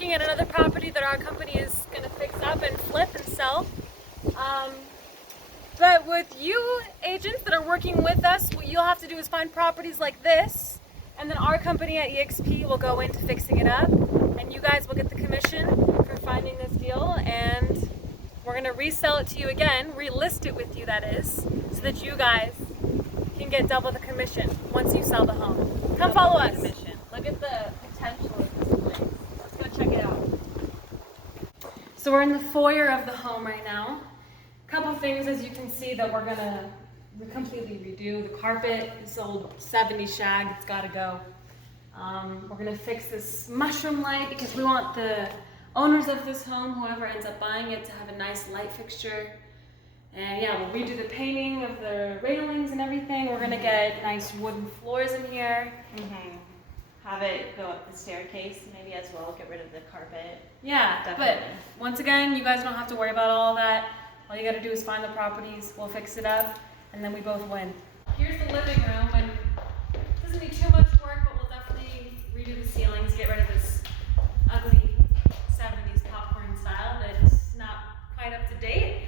looking at another property that our company is going to fix up and flip and sell. But with you agents that are working with us, what you'll have to do is find properties like this, and then our company at eXp will go into fixing it up, and you guys will get the commission for finding this deal, and we're going to resell it to you again, relist it with you, that is, so that you guys can get double the commission once you sell the home. Come follow us. Look at the potential of this place. Let's go check it out. So we're in the foyer of the home right now. A couple things, as you can see, that we're gonna completely redo. The carpet is old 70s shag, it's gotta go. We're gonna fix this mushroom light because we want the owners of this home, whoever ends up buying it, to have a nice light fixture. And yeah, we'll redo the painting of the railings and everything. We're gonna get nice wooden floors in here. Have it go up the staircase maybe as well, get rid of the carpet. Yeah, Definitely. but once again, you guys don't have to worry about all that. All you gotta do is find the properties, we'll fix it up, and then we both win. Here's the living room, and it doesn't need too much work, but we'll definitely redo the ceilings, get rid of this ugly 70s popcorn style that is not quite up to date.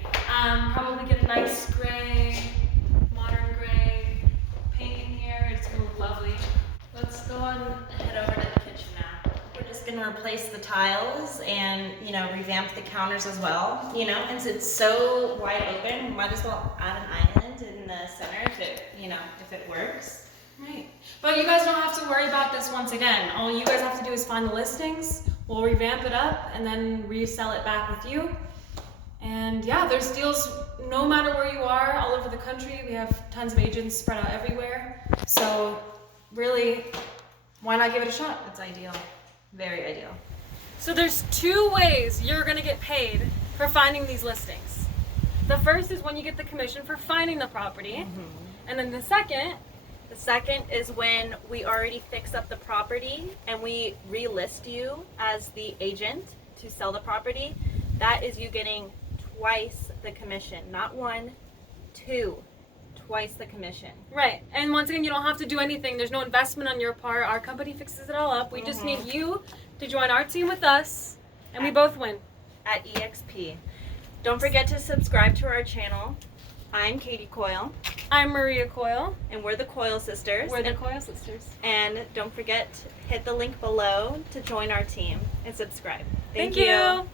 Probably get a nice gray, modern gray paint in here. It's gonna look lovely. Let's go on and head over to the kitchen now. We're just gonna replace the tiles and, revamp the counters as well. And it's so wide open, we might as well add an island in the center if it works. Right. But you guys don't have to worry about this once again. All you guys have to do is find the listings, we'll revamp it up, and then resell it back with you. And yeah, there's deals no matter where you are, all over the country. We have tons of agents spread out everywhere. So really, why not give it a shot? That's ideal. Very ideal. So there's two ways you're gonna get paid for finding these listings. The first is when you get the commission for finding the property. And then the second is when we already fix up the property and we relist you as the agent to sell the property. That is you getting twice the commission, not one, two, twice the commission. Right, and once again, you don't have to do anything. There's no investment on your part. Our company fixes it all up. We just need you to join our team with us, and we both win. At eXp. Don't forget to subscribe to our channel. I'm Katie Coyle. I'm Maria Coyle. And we're the Coyle Sisters. We're the Coyle Sisters. And don't forget to hit the link below to join our team and subscribe. Thank you.